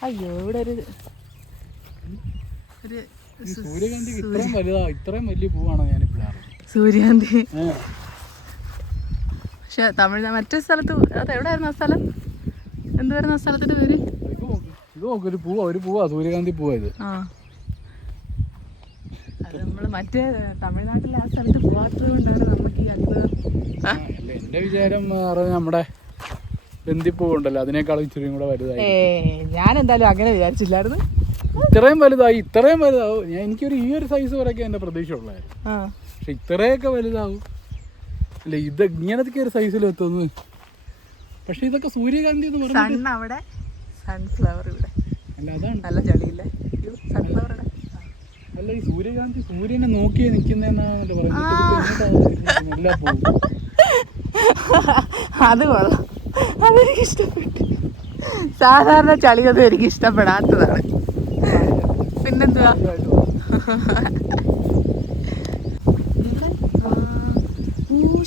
അയ്യോ ഇവിടെ ഒരു സൂര്യകാന്തി ഇത്രയും വലുതാ, ഇത്രയും വലിയ പൂവാണോ ഞാനിപ്പോഴാണ് സൂര്യകാന്തി. പക്ഷെ തമിഴ്നാട് മറ്റേ സ്ഥലത്ത് അത് എവിടെയായിരുന്നു ആ സ്ഥലം? എന്തുവായിരുന്നു ആ സ്ഥലത്തിന്റെ പേര്? ഇത് നോക്ക്, ഒരു പൂവാ സൂര്യകാന്തി പൂവാ ഇത്. അത് നമ്മള് മറ്റേ തമിഴ്നാട്ടിലെ ആ സ്ഥലത്ത് പോകാത്തത് കൊണ്ടാണ് നമുക്ക് ഈ അത്ഭുതം. എന്റെ വിചാരം നമ്മുടെ ബന്ദിപ്പൂ ഉണ്ടല്ലോ, അതിനേക്കാളും ഇച്ചിരിയും കൂടെ വലുതായി. ഞാൻ എന്തായാലും അങ്ങനെ വിചാരിച്ചില്ലായിരുന്നു. ഇത്രയും വലുതാവും. എനിക്കൊരു ഈ ഒരു സൈസ് വരെയൊക്കെ എന്റെ പ്രതീക്ഷ ഉള്ളായിരുന്നു, പക്ഷെ ഇത്രയൊക്കെ വലുതാവും അല്ല, ഇത് ഇങ്ങനത്തെ ഒരു സൈസിൽ എത്തുന്നു. പക്ഷെ ഇതൊക്കെ സൂര്യകാന്തി എന്ന് പറഞ്ഞു. അവിടെ സൺഫ്ലവർ ഇവിടെ അല്ല, അതാണ് നല്ല ചെടിയില്ലേ സൺഫ്ലവർ. അല്ല, ഈ സൂര്യകാന്തി സൂര്യനെ നോക്കിയേ നിൽക്കുന്നതെന്നാണ് പറയുന്നത്. എല്ലാ പൂവും അത് കൊള്ളാം, അതെനിക്ക് ഇഷ്ടപ്പെട്ടു. സാധാരണ ചളിയൊന്നും എനിക്ക് ഇഷ്ടപ്പെടാത്തതാണ്. പിന്നെന്തുവാ?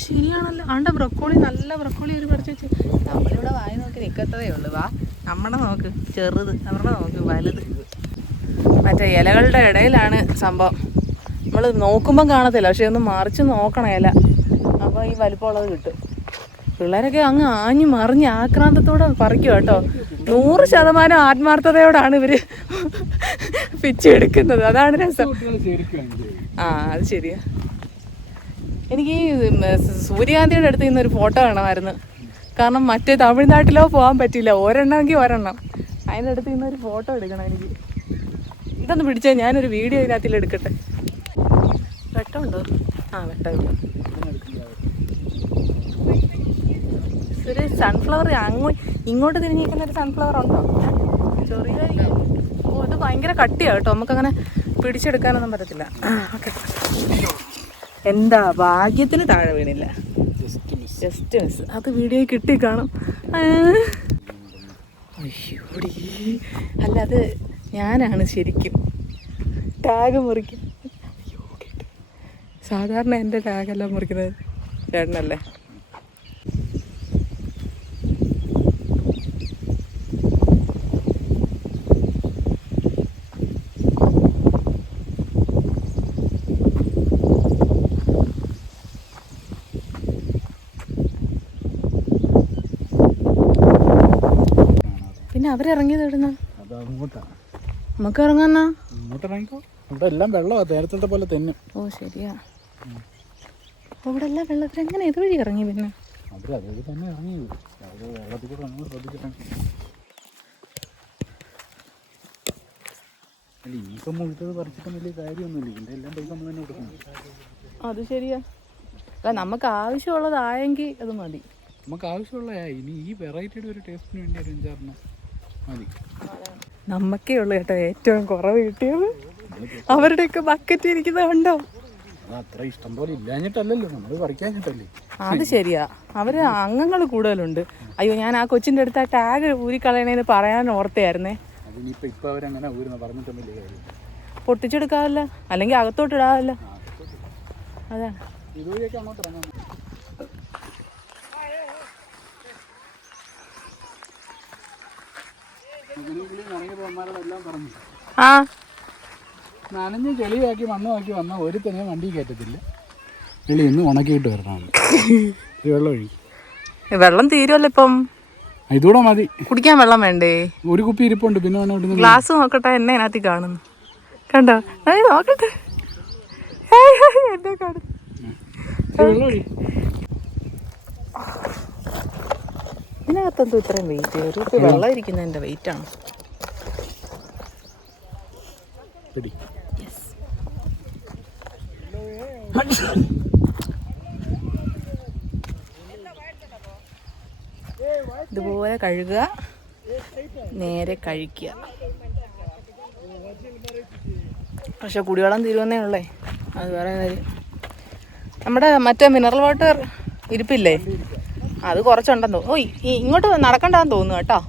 ശരിയാണല്ലോ. ആണ്ട ബ്രൊക്കോളി, നല്ല ബ്രൊക്കോളി ഒരു പറിച്ച് വെച്ച്. നമ്മളിവിടെ വായി നോക്കി നിൽക്കത്തതേ ഉള്ളു. വാ നമ്മുടെ നോക്ക് ചെറുത്, അവരുടെ നോക്ക് വലുത്. മറ്റേ ഇലകളുടെ ഇടയിലാണ് സംഭവം. നമ്മൾ നോക്കുമ്പം കാണത്തില്ല, പക്ഷെ ഒന്ന് മറിച്ച് നോക്കണം ഇല, അപ്പോൾ ഈ വലിപ്പമുള്ളത് കിട്ടും. പിള്ളേരൊക്കെ അങ്ങ് ആഞ്ഞു മറിഞ്ഞ് ആക്രാന്തത്തോടെ പറിക്കും കേട്ടോ. 100% ആത്മാർത്ഥതയോടാണ് ഇവർ പിച്ചെടുക്കുന്നത്. അതാണ് രസം. അത് ശരിയാ. എനിക്ക് ഈ സൂര്യകാന്തിയുടെ അടുത്ത് നിന്നൊരു ഫോട്ടോ വേണമായിരുന്നു. കാരണം മറ്റേ തമിഴ്നാട്ടിലോ പോകാൻ പറ്റില്ല, ഒരെണ്ണമെങ്കിൽ ഒരെണ്ണം. അതിൻ്റെ അടുത്ത് നിന്നൊരു ഫോട്ടോ എടുക്കണം എനിക്ക്. ഇതൊന്ന് പിടിച്ചാൽ ഞാനൊരു വീഡിയോ ഇതിനകത്തിൽ എടുക്കട്ടെ. വെട്ടമുണ്ടോ? വെട്ടമില്ല. ഒരു സൺഫ്ലവർ ഇങ്ങോട്ട് തിരിഞ്ഞിരിക്കുന്നൊരു സൺഫ്ലവർ ഉണ്ടോ? ചെറിയ. ഓ ഇത് ഭയങ്കര കട്ടിയാണ് കേട്ടോ, നമുക്കങ്ങനെ പിടിച്ചെടുക്കാനൊന്നും പറ്റത്തില്ല. എന്താ ഭാഗ്യത്തിന് താഴെ വീണില്ല, ജസ്റ്റ് മിസ്. അത് വീഡിയോ കിട്ടി കാണും. അയ്യോടി, അല്ല അത് ഞാനാണ് ശരിക്കും ടാഗ് മുറിക്കും. അയ്യോ കേട്ടു. സാധാരണ എൻ്റെ ടാഗെല്ലാം മുറിക്കുന്നത് ചേട്ടനല്ലേ. പിന്നെ അവരിറങ്ങിയത് എവിടുന്ന? നമുക്ക് ഇറങ്ങാന്നാ. ഇങ്ങോട്ട് ഇറങ്ങിക്കോ, ഇവിടെ എല്ലാം വെള്ളമാണ്, നേരത്തെ പോലെ തന്നെ. ഓ ശരിയാ, അപ്പോൾ ഇവിടെ എല്ലാം വെള്ളത്തിൽ എങ്ങനെ ഇതുവഴി ഇറങ്ങി? പിന്നെ അവർ തന്നെ ഇറങ്ങിയത്, വെള്ളത്തിൽ കൂടെ നമ്മൾ ശ്രദ്ധിച്ചിറങ്ങി. അല്ല ഇനിയിപ്പം മുഴുത്തത് പറിച്ചിട്ടും വലിയ കാര്യമൊന്നുമില്ല, ഇതിൻ്റെ എല്ലാം പൈസ നമ്മൾ തന്നെ കൊടുക്കണം. അത് ശരിയാ. അല്ല നമുക്ക് ആവശ്യമുള്ളതായെങ്കിൽ അത് മതി. നമുക്ക് ആവശ്യമുള്ള ഇനി ഈ വെറൈറ്റിയുടെ ഒരു ടേസ്റ്റിന് വേണ്ടി ഒരു 5-6 മതി. നമുക്കേ ഉള്ളു കേട്ടോ ഏറ്റവും കുറവ് കിട്ടിയത്. അവരുടെയൊക്കെ ബക്കറ്റ് ഇരിക്കുന്നത് കണ്ടോ? അത്ര ഇഷ്ടം പോലെ ഇല്ലാഞ്ഞിട്ടല്ലല്ലോ, നമ്മൾ പറിക്കാഞ്ഞിട്ടല്ലേ. അത് ശരിയാ, അവര് അംഗങ്ങൾ കൂടുതലുണ്ട്. അയ്യോ ഞാൻ ആ കൊച്ചിൻ്റെ അടുത്ത് ആ ടാഗ് ഊരിക്കളയണേന്ന് പറയാൻ ഓർത്തയായിരുന്നേ. അതിനിപ്പോൾ ഇപ്പം അവരങ്ങനെ ഊരുന്ന പറഞ്ഞിട്ടും വലിയ കാര്യം. പൊട്ടിച്ചെടുക്കാമല്ലോ, അല്ലെങ്കിൽ അകത്തോട്ട് ഇടാമല്ലോ. അതാണ് ഇതുവഴിയൊക്കെ അങ്ങോട്ട് ഇറങ്ങാൻ. നനഞ്ഞ് ചെളിയാക്കി മണ്ണുമാക്കി വന്നാൽ ഒരു തന്നെ വണ്ടി കയറ്റത്തില്ല. ചെളി ഇന്ന് ഉണക്കിയിട്ട് വരണം. വെള്ളം ഒഴി. വെള്ളം തീരുമല്ലോ ഇപ്പം. ഇതൂടെ മതി. കുടിക്കാൻ വെള്ളം വേണ്ടേ? ഒരു കുപ്പി ഇരിപ്പുണ്ട്. പിന്നെ ഗ്ലാസ് നോക്കട്ടെ, എന്നെ അതിനകത്ത് കാണുന്നു. കണ്ടോ? നോക്കട്ടെ, എന്നെ കാണുന്നു. ഇതിനകത്തെന്തോ ഇത്രയും വെയിറ്റ് ഒരു വെള്ളം ഇരിക്കുന്നതിൻ്റെ വെയിറ്റാണ്. ഇതുപോലെ കഴുകുക, നേരെ കഴിക്കുക. പക്ഷെ കുടിവെള്ളം തീരുവന്നേ ഉള്ളേ, അത് വേറെ കാര്യം. നമ്മുടെ മറ്റേ മിനറൽ വാട്ടർ ഇരിപ്പില്ലേ, അത് കുറച്ചുണ്ടെന്ന് തോന്നുന്നു. ഓ ഇങ്ങോട്ട് നടക്കണ്ടെന്ന് തോന്നുന്നു കേട്ടോ.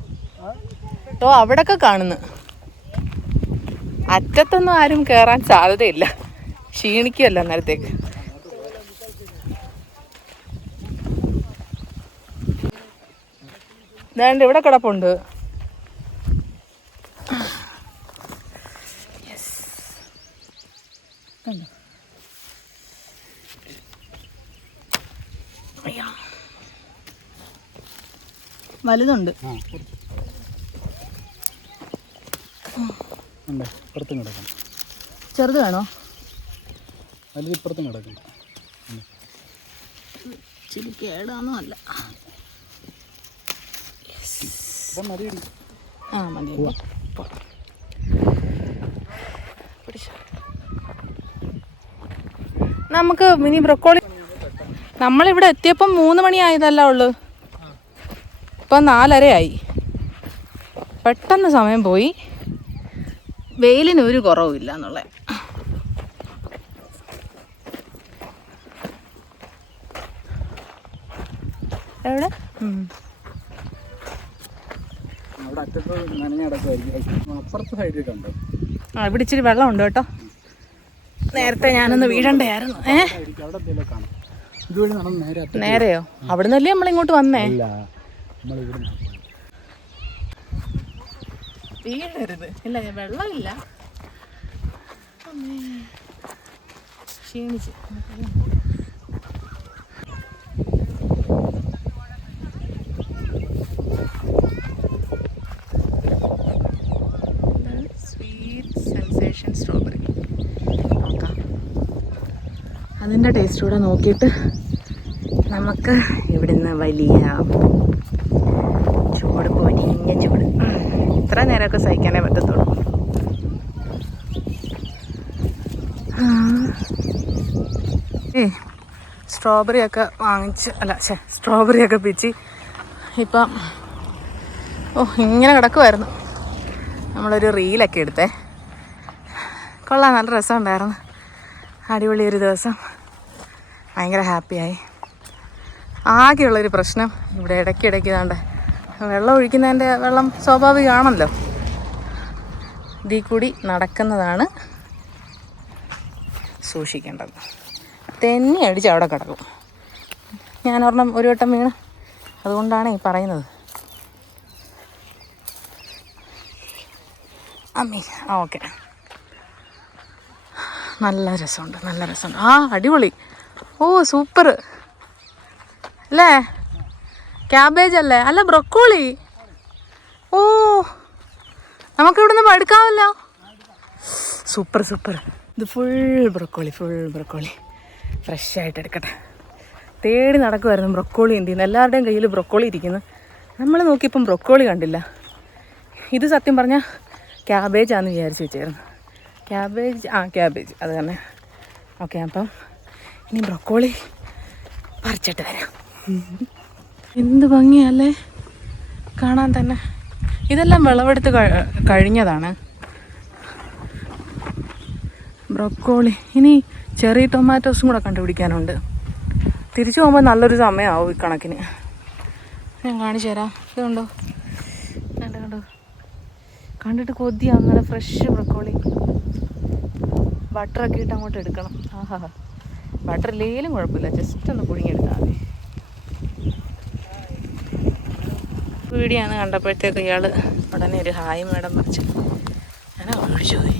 അവിടെയൊക്കെ കാണുന്നു. അറ്റത്തൊന്നും ആരും കയറാൻ സാധ്യതയില്ല, ക്ഷീണിക്കുമല്ലോ അന്നേരത്തേക്ക്. ഇതാണ്ട് ഇവിടെ കിടപ്പുണ്ട്. കണ്ടോ? വലുതുണ്ട്. ചെറുത് വേണോ? വലുത് ഇപ്പുറത്തും കിടക്കണം. ഇച്ചിരി കേടാന്നോ അല്ല. ആ മതി. നമുക്ക് മിനി ബ്രൊക്കോളി. നമ്മളിവിടെ എത്തിയപ്പം 3 മണി ആയതല്ല ഉള്ളു, ഇപ്പം 4:30 പെട്ടെന്ന് സമയം പോയി. വെയിലിന് ഒരു കുറവുമില്ല എന്നുള്ളത്. എവിടെ ആ ഇവിടെ ഇച്ചിരി വെള്ളമുണ്ട് കേട്ടോ. നേരത്തെ ഞാനൊന്ന് വീഴണ്ടായിരുന്നു. നേരെയോ? അവിടെ നിന്നല്ലേ നമ്മളിങ്ങോട്ട് വന്നേ. വീഴരുത്. ഇല്ല വെള്ളമില്ല, ക്ഷീണിച്ച്. സ്വീറ്റ് സെൻസേഷൻ സ്ട്രോബെറി നോക്കാം. അതിൻ്റെ ടേസ്റ്റ് കൂടെ നോക്കിയിട്ട് നമുക്ക് ഇവിടുന്ന് വലിയ ചൂട്, പൊരിഞ്ഞ ചൂട്, ഇത്ര നേരമൊക്കെ സഹിക്കാനേ പറ്റത്തുള്ളൂ. സ്ട്രോബെറിയൊക്കെ വാങ്ങിച്ച് സ്ട്രോബെറിയൊക്കെ പിച്ചി ഇപ്പം ഇങ്ങനെ കിടക്കുമായിരുന്നു. നമ്മളൊരു റീലൊക്കെ എടുത്തേ. കൊള്ളാം, നല്ല രസമുണ്ടായിരുന്നു. അടിപൊളി ഒരു ദിവസം, ഭയങ്കര ഹാപ്പിയായി. ആകെയുള്ളൊരു പ്രശ്നം ഇവിടെ ഇടയ്ക്കിടയ്ക്ക് താണ്ട് വെള്ളം ഒഴിക്കുന്നതിൻ്റെ വെള്ളം സ്വാഭാവികമാണല്ലോ, ഇതിൽ കൂടി നടക്കുന്നതാണ് സൂക്ഷിക്കേണ്ടത്. തെന്നി അടിച്ച് അവിടെ കിടക്കും. ഞാനൊരെണ്ണം ഒരു വട്ടം വീണ്, അതുകൊണ്ടാണ് ഈ പറയുന്നത്. ഓക്കെ, നല്ല രസമുണ്ട്. ആ അടിപൊളി. ഓ സൂപ്പർ അല്ലേ? ക്യാബേജ് അല്ലേ? അല്ല ബ്രൊക്കോളി. ഓ നമുക്കിവിടുന്ന് എടുക്കാമല്ലോ. സൂപ്പർ. ഇത് ഫുൾ ബ്രൊക്കോളി ഫ്രഷായിട്ട് എടുക്കട്ടെ. തേടി നടക്കുമായിരുന്നു ബ്രൊക്കോളി. എന്ത് ചെയ്യുന്നു? എല്ലാവരുടെയും കയ്യിൽ ബ്രൊക്കോളി ഇരിക്കുന്നു. നമ്മൾ നോക്കിയപ്പം ബ്രൊക്കോളി കണ്ടില്ല. ഇത് സത്യം പറഞ്ഞാൽ ക്യാബേജാന്ന് വിചാരിച്ച് വെച്ചായിരുന്നു. ക്യാബേജ് അത് തന്നെ. ഓക്കെ, അപ്പം ഇനി ബ്രൊക്കോളി പറിച്ചിട്ട് വരാം. എന്ത് ഭംഗിയല്ലേ കാണാൻ തന്നെ. ഇതെല്ലാം വിളവെടുത്ത് കഴിഞ്ഞതാണ് ബ്രൊക്കോളി. ഇനി ചെറിയ ടൊമാറ്റോസും കൂടെ കണ്ടുപിടിക്കാനുണ്ട്. തിരിച്ചു പോകുമ്പോൾ നല്ലൊരു സമയമാവും ഈ കണക്കിന്. ഞാൻ കാണിച്ചു തരാം. ഇതുണ്ടോ? കണ്ടോ? കണ്ടിട്ട് കൊതിയാവും. നല്ല ഫ്രഷ് ബ്രൊക്കോളി. ബട്ടറൊക്കെ ഇട്ട് അങ്ങോട്ട് എടുക്കണം. ആഹാ, ബട്ടർ ഇല്ലെങ്കിലും കുഴപ്പമില്ല, ജസ്റ്റ് ഒന്ന് പുഴുങ്ങിയെടുത്താൽ മതി. വീഡിയോയാണ് കണ്ടപ്പോഴത്തേക്ക് ഇയാൾ ഉടനെ ഒരു ഹായ് മേഡം പറിച്ചു. ഞാൻ ഒഴിച്ചു പോയി.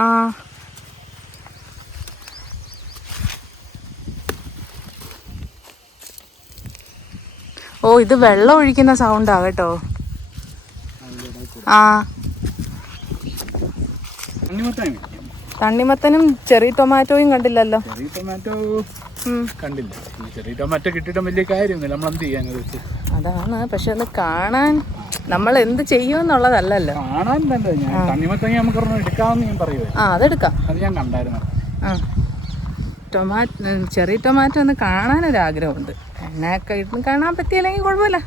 ആ ഓ ഇത് വെള്ളം ഒഴിക്കുന്ന സൗണ്ടാ കേട്ടോ. ആ തണ്ണിമത്തൻ തണ്ണിമത്തനും ചെറിയ ടൊമാറ്റോയും കണ്ടില്ലല്ലോ. ചെറിയ ടൊമാറ്റോ കണ്ടില്ല. ഈ ചെറിയ ടൊമാറ്റോ കിട്ടിയിട്ട് വലിയ കാര്യമൊന്നുമില്ല. നമ്മൾ എന്ത് ചെയ്യാനത് വെച്ച് അതാണ്. പക്ഷെ ഒന്ന് കാണാൻ നമ്മൾ എന്ത് ചെയ്യുമെന്നുള്ളതല്ലല്ലോ. കാണാൻ തന്നെ ഞാൻ തണ്ണിമത്തങ്ങ നമുക്ക് ഒരെണ്ണം എടുക്കാമെന്ന് ഞാൻ പറയുമോ. ആ അതെടുക്കാം. അത് ഞാൻ കണ്ടായിരുന്നു. ആ ചെറിയ ടൊമാറ്റോ ഒന്ന് കാണാനൊരാഗ്രഹമുണ്ട്. എന്നൊക്കെ ഇന്ന് കാണാൻ പറ്റിയില്ലെങ്കിൽ കുഴപ്പമില്ല,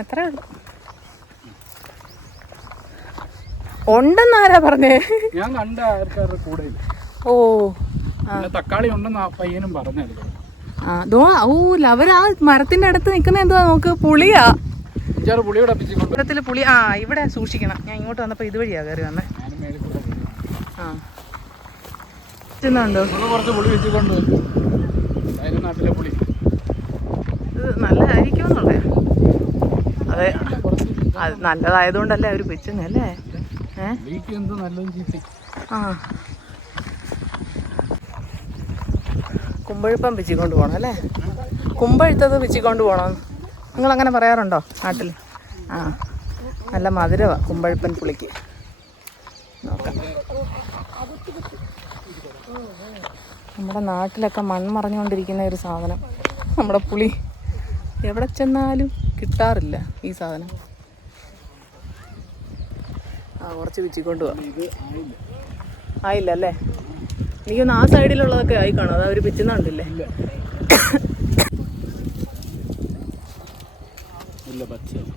അത്രേ ഉള്ളൂ. ഉണ്ടെന്നാരാ പറഞ്ഞേ? ഞാൻ കണ്ട ആൾക്കാരുടെ കൂടെ ഓ തക്കാളി ഉണ്ടെന്ന് ആ പയ്യനും പറഞ്ഞായിരുന്നു. അവര് ആ മരത്തിന്റെ അടുത്ത് നിൽക്കുന്ന എന്തുവാ നോക്ക്, പുളിയാ. പുളിയോടെ അപ്പിച്ചിട്ടുണ്ട്. മരത്തില് പുളി. ആ ഇവിടെ സൂക്ഷിക്കണം. ഞാൻ ഇങ്ങോട്ട് വന്നപ്പോ ഇതുവഴിയാ കയറി വന്നേ. ആ ണ്ടോ കുറച്ച് പുളി വെച്ചുകൊണ്ട് നാട്ടിലെ പുളി ഇത് നല്ലതായിരിക്കുമെന്നുള്ളേ. അതെ, അത് നല്ലതായതുകൊണ്ടല്ലേ അവര് വെച്ചല്ലേ. ആ കുമ്പഴുപ്പം പിച്ചിക്കൊണ്ട് പോകണം അല്ലേ? കുമ്പഴുത്തത് പിച്ചിക്കൊണ്ട് പോകണം. നിങ്ങളങ്ങനെ പറയാറുണ്ടോ നാട്ടിൽ? ആ നല്ല മധുരമാണ് കുമ്പഴുപ്പൻ പുളിക്ക്. നോക്കാം. നമ്മുടെ നാട്ടിലൊക്കെ മൺമറഞ്ഞുകൊണ്ടിരിക്കുന്ന ഒരു സാധനം നമ്മുടെ പുളി. എവിടെ ചെന്നാലും കിട്ടാറില്ല ഈ സാധനം. ആ കുറച്ച് പിച്ചിക്കൊണ്ട് പോവാം. ആയില്ല അല്ലേ? എനിക്കൊന്ന് ആ സൈഡിലുള്ളതൊക്കെ ആയി കാണും. അത് അവർ പിച്ചുന്നുണ്ടില്ലേ?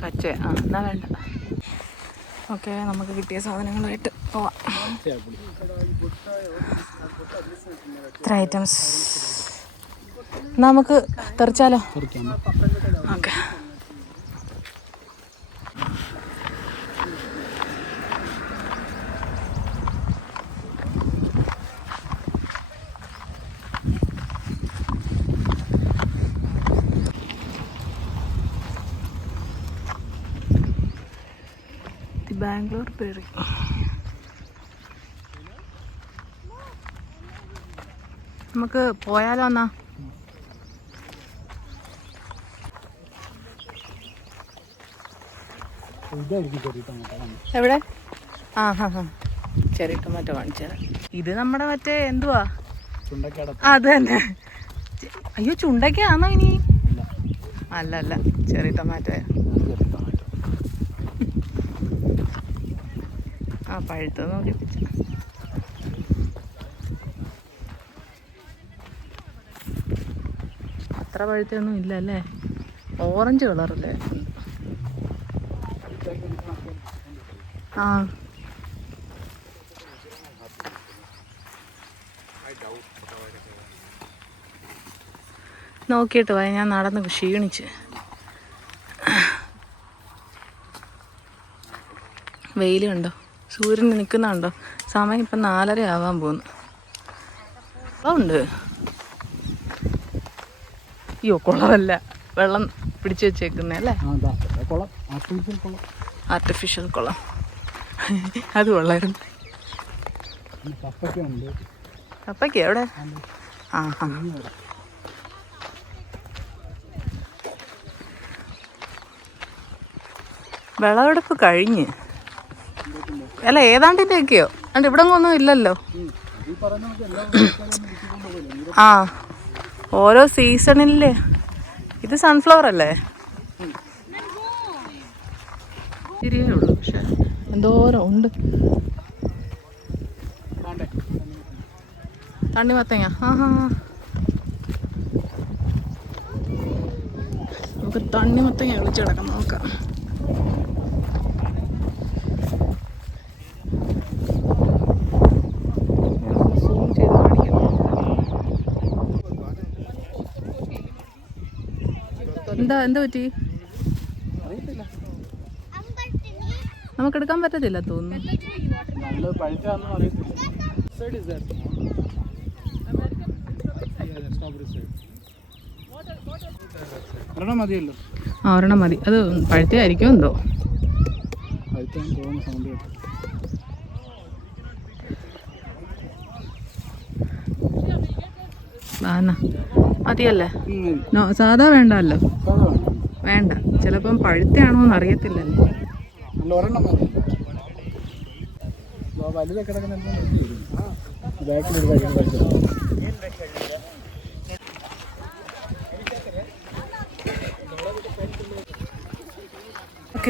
പച്ച. ആ എന്നാ വേണ്ട. ഓക്കെ, നമുക്ക് കിട്ടിയ സാധനങ്ങളായിട്ട് പോവാം. ഇത്ര ഐറ്റംസ് നമുക്ക് തെറിച്ചാലോ? ഓക്കെ. ബാംഗ്ലൂർ ബെറി. നമുക്ക് പോയാലോ എന്നാ? എവിടെ? ആ ഹാ ഹാ ചെറിയ ടൊമാറ്റോ കാണിച്ചത്. ഇത് നമ്മുടെ മറ്റേ എന്തുവാ? അത് തന്നെ. അയ്യോ ചുണ്ടക്കാണോ ഇനി? അല്ല അല്ല, ചെറിയ ടൊമാറ്റോയാ. ആ പഴുത്തത് നോക്കി പിച്ച. അത്ര പഴുത്തൊന്നും ഇല്ല അല്ലേ? ഓറഞ്ച് കളറല്ലേ? ആ നോക്കിയിട്ട് പോയ. ഞാൻ നടന്ന് ക്ഷീണിച്ച്. വെയിൽ കണ്ടോ? സൂര്യൻ നിൽക്കുന്നുണ്ടോ? സമയം ഇപ്പം 4:30 ആവാൻ പോകുന്നു. ഉണ്ട്. അയ്യോ കുളമല്ല, വെള്ളം പിടിച്ചു വെച്ചേക്കുന്നേ അല്ലേ? ആർട്ടിഫിഷ്യൽ കുളം. അത് കൊള്ളായിരുന്നു. കപ്പയ്ക്ക് എവിടെ? ആ ആ വിളവെടുപ്പ് കഴിഞ്ഞ് അല്ല ഏതാണ്ടിൻ്റെയൊക്കെയോ? അതുകൊണ്ട് ഇവിടെ ഒന്നും ഇല്ലല്ലോ. ആ ഓരോ സീസണില്. ഇത് സൺഫ്ലവർ അല്ലേ? ശരിയേ ഉള്ളൂ, പക്ഷെ എന്തോരം ഉണ്ട്. തണ്ണിമത്തങ്ങ. ആ ഹാ നമുക്ക് തണ്ണിമത്തങ്ങ വിളിച്ച് കിടക്കാം. നോക്കാം. എന്താ പറ്റി? നമുക്ക് എടുക്കാൻ പറ്റത്തില്ല തോന്നുന്നു. ആ ഒരെണ്ണം മതി. അത് പഴുത്തയായിരിക്കും എന്തോ. മതിയല്ലേ? സാധാ വേണ്ടല്ലോ? വേണ്ട, ചിലപ്പം പഴുത്തയാണോന്ന് അറിയത്തില്ലല്ലോ. ഒരെണ്ണം മതി. വലുതൊക്കെ കിടക്കുന്ന ബാക്കിലൊരു കഴിക്കാൻ പറ്റും.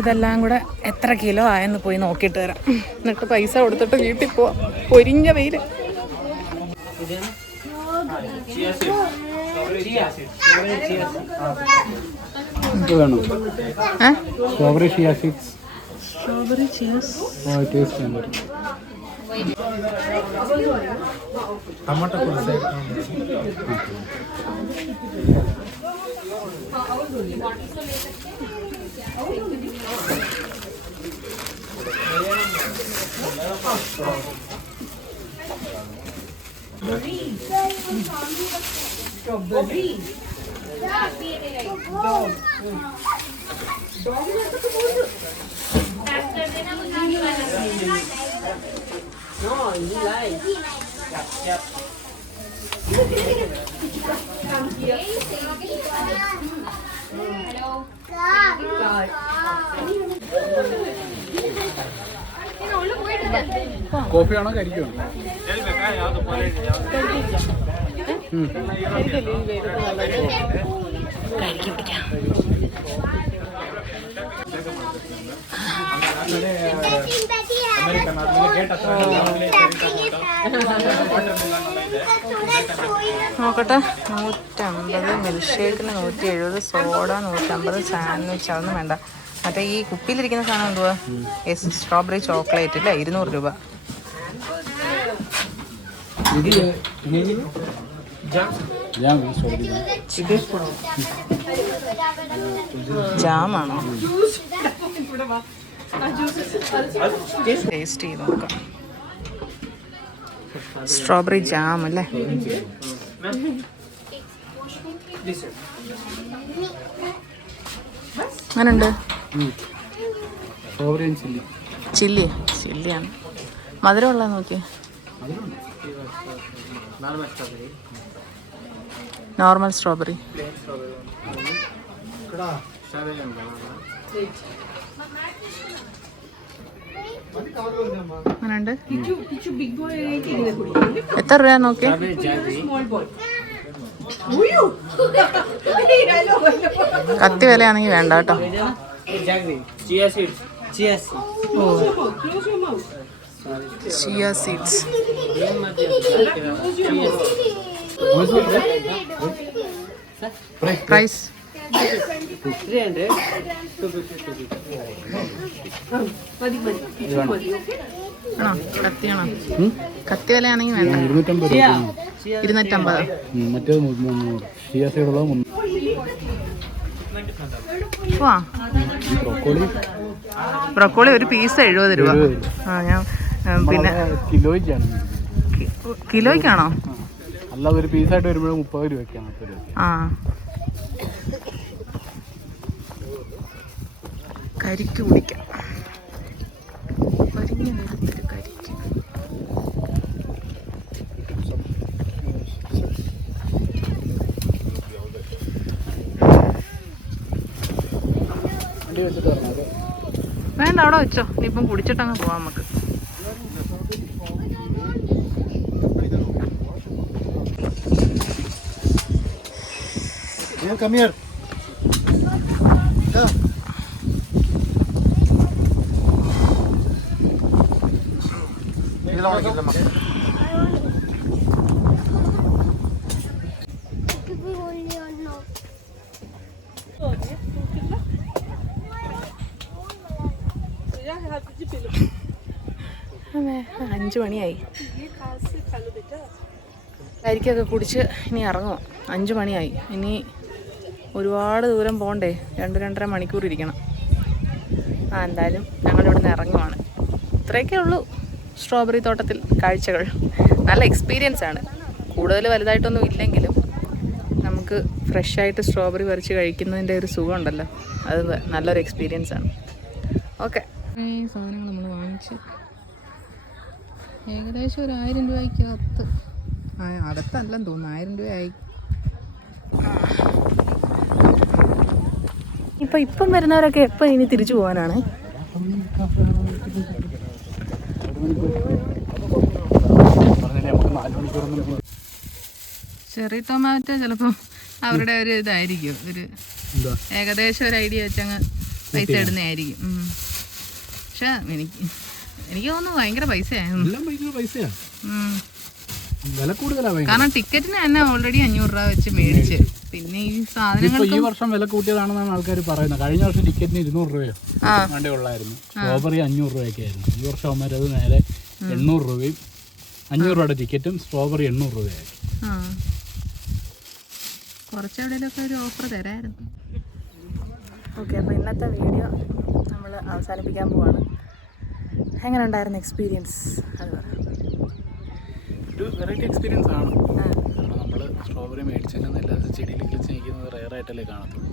ഇതെല്ലാം കൂടെ എത്ര കിലോ ആയെന്ന് പോയി നോക്കിയിട്ട് വരാം. എന്നിട്ട് പൈസ കൊടുത്തിട്ട് വീട്ടിൽ പോവാം. പൊരിഞ്ഞ വെയിൽ. വേണോ? Strawberry chia seeds. Strawberry chias. Taste ചെയ്യാൻ പറ്റും. ಟೊಮೊಟೊ കോഫി ആണോ കരിക്കോ? നോക്കട്ടെ. 150 മിൽക്ക് ഷേക്കിന് 170, സോഡ 150, സാൻഡ്വിച്ച് അതൊന്നും വേണ്ട. മറ്റേ ഈ കുപ്പിയിലിരിക്കുന്ന സാധനം എന്തുവാ? സ്ട്രോബെറി ചോക്ലേറ്റ് ഇല്ല, 200 രൂപ. ജാമാണോ? ടേസ്റ്റ് ചെയ്ത് നോക്കാം. സ്ട്രോബെറി ജാം അല്ലേ? അങ്ങനുണ്ട്. ചില്ലിയാണ്. മധുരമുള്ള നോക്കി. Normal strawberry. അങ്ങനുണ്ട്. എത്ര രൂപ നോക്കി? കത്തി വിലയാണെങ്കിൽ വേണ്ട കേട്ടോ. Chia seeds. പ്രൈസ് ആണോ? കത്തിയാണോ? കത്തി വിലയാണെങ്കിൽ വേണ്ട. 250. മറ്റേത് 300. ബ്രൊക്കോളി ഒരു പീസ് 70 രൂപ. ആ ഞാൻ പിന്നെ കിലോയ്ക്കാണോ? അല്ലാതെ ഒരു പീസായിട്ട് വരുമ്പോഴും 30 രൂപയ്ക്കാണ്. ആ കരിക്ക് കുടിക്കാം. കരിക്ക് വേണ്ട, അവിടെ വെച്ചോ. ഇനിയിപ്പം കുടിച്ചിട്ടങ്ങ് പോവാം നമുക്ക്. Come here. Come. അതെ, 5 മണിയായി. കരിക്കൊക്കെ കുടിച്ച് ഇനി ഇറങ്ങും. 5 മണിയായി. ഇനി ഒരുപാട് ദൂരം പോകണ്ടേ? 2-2.5 മണിക്കൂർ ഇരിക്കണം. എന്തായാലും ഞങ്ങളിവിടുന്ന് ഇറങ്ങുവാണ്. ഇത്രയൊക്കെ ഉള്ളൂ സ്ട്രോബെറി തോട്ടത്തിൽ കാഴ്ചകൾ. നല്ല എക്സ്പീരിയൻസ് ആണ്. കൂടുതൽ വലുതായിട്ടൊന്നും ഇല്ലെങ്കിലും നമുക്ക് ഫ്രഷായിട്ട് സ്ട്രോബെറി പറിച്ച് കഴിക്കുന്നതിൻ്റെ ഒരു സുഖം ഉണ്ടല്ലോ, അത് നല്ലൊരു എക്സ്പീരിയൻസ് ആണ്. ഓക്കെ, ഈ സാധനങ്ങൾ നമ്മൾ വാങ്ങിച്ച് ഏകദേശം ഒരു 1000 രൂപയ്ക്കകത്ത്. അടുത്തല്ലെന്ന് തോന്നുന്നു, 1000 രൂപയായി. ഇപ്പം വരുന്നവരൊക്കെ എപ്പോൾ ഇനി തിരിച്ചു പോകാനാണ്? പറഞ്ഞില്ലേ നമുക്ക് 4 മണിക്കൂറൊന്നും ചെറി ടൊമാറ്റോ ചിലപ്പം അവരുടെ ഒരു ഇതായിരിക്കും, ഒരു എന്താ ഏകദേശം ഒരു ഐഡിയ വെച്ചങ്ങ് പൈസ ഇടുന്നതായിരിക്കും. പക്ഷെ എനിക്ക് തോന്നുന്നു ഭയങ്കര പൈസയായിരുന്നു. എല്ലാം ഭയങ്കര പൈസയാണ്, വില കൂടുതലാണ്. കാരണം ടിക്കറ്റിന് തന്നെ ഓൾറെഡി 500 രൂപ വെച്ച് മേടിച്ച്, പിന്നെ ഈ സാധനങ്ങൾ ഈ വർഷം വില കൂട്ടിയതാണെന്നാണ് ആൾക്കാർ പറയുന്നത്. കഴിഞ്ഞ വർഷം ടിക്കറ്റിന് 200 രൂപയോ വേണ്ടേ ഉള്ളായിരുന്നു, സ്ട്രോബെറി 500 രൂപയൊക്കെ ആയിരുന്നു. ഈ വർഷം അവന്മാർ അത് നേരെ 800 രൂപയും 500 രൂപയുടെ ടിക്കറ്റും സ്ട്രോബെറി 800 രൂപയായിരുന്നു. കുറച്ചെവിടെയൊക്കെ ഒരു ഓഫർ തരായിരുന്നു. ഓക്കെ, അപ്പോൾ ഇന്നത്തെ വീഡിയോ നമ്മൾ അവസാനിപ്പിക്കാൻ പോവാണ്. എങ്ങനെ ഉണ്ടായിരുന്നു എക്സ്പീരിയൻസ്? അത് ഒരു വെറൈറ്റി എക്സ്പീരിയൻസ് ആണ്. കാരണം നമ്മൾ സ്ട്രോബെറി മേടിച്ചതിനല്ലാതെ ചെടിയിൽ കിളിച്ച് നിൽക്കുന്നത് റെയറായിട്ടല്ലേ കാണത്തുള്ളൂ.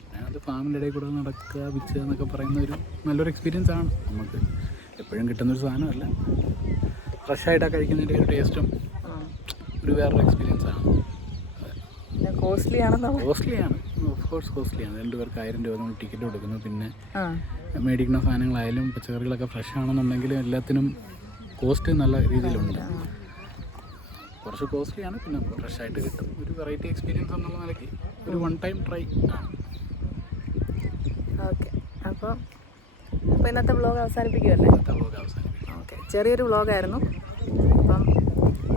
പിന്നെ അത് ഫാമിൻ്റെ ഇടയിൽ കൂടെ നടക്കുക, വിൽക്കുക എന്നൊക്കെ പറയുന്ന ഒരു നല്ലൊരു എക്സ്പീരിയൻസ് ആണ്. നമുക്ക് എപ്പോഴും കിട്ടുന്നൊരു സാധനമല്ല. ഫ്രഷായിട്ടാണ് കഴിക്കുന്നതിൻ്റെ ഒരു ടേസ്റ്റും ഒരു വേറൊരു എക്സ്പീരിയൻസ് ആണ്. കോസ്റ്റ്ലിയാണ്, ഓഫ് കോഴ്സ് കോസ്റ്റ്ലിയാണ്. 2 പേർക്ക് 1000 രൂപ നമ്മൾ ടിക്കറ്റ് കൊടുക്കുന്നു. പിന്നെ മേടിക്കുന്ന സാധനങ്ങളായാലും പച്ചക്കറികളൊക്കെ ഫ്രഷ് ആണെന്നുണ്ടെങ്കിലും എല്ലാത്തിനും കോസ്റ്റ് നല്ല രീതിയിലുണ്ട്. കുറച്ച് കോസ്റ്റ്ലിയാണ്, പിന്നെ ഫ്രഷായിട്ട് കിട്ടും. ഒരു വെറൈറ്റി എക്സ്പീരിയൻസ് എന്നുള്ള നിലയ്ക്ക് ഒരു 1 ടൈം ട്രൈ ആണ്. ഓക്കെ, അപ്പോൾ ഇന്നത്തെ വ്ളോഗ് അവസാനിപ്പിക്കുമല്ലേ? ഓക്കെ, ചെറിയൊരു വ്ളോഗായിരുന്നു. അപ്പം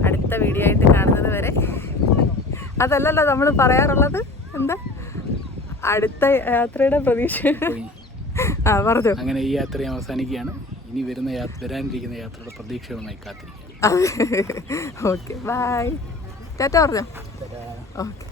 അടുത്ത വീഡിയോ ആയിട്ട് കാണുന്നത് വരെ, അതല്ലല്ലോ നമ്മൾ പറയാറുള്ളത്, എന്താ അടുത്ത യാത്രയുടെ പ്രതീക്ഷ പറഞ്ഞു. അങ്ങനെ ഈ യാത്ര അവസാനിക്കുകയാണ്. ഇനി വരാനിരിക്കുന്ന യാത്രയുടെ പ്രതീക്ഷകളുമായി കാത്തിരിക്കുക. ഓക്കെ, ബൈ, ടാറ്റ പറഞ്ഞോ. ഓക്കെ.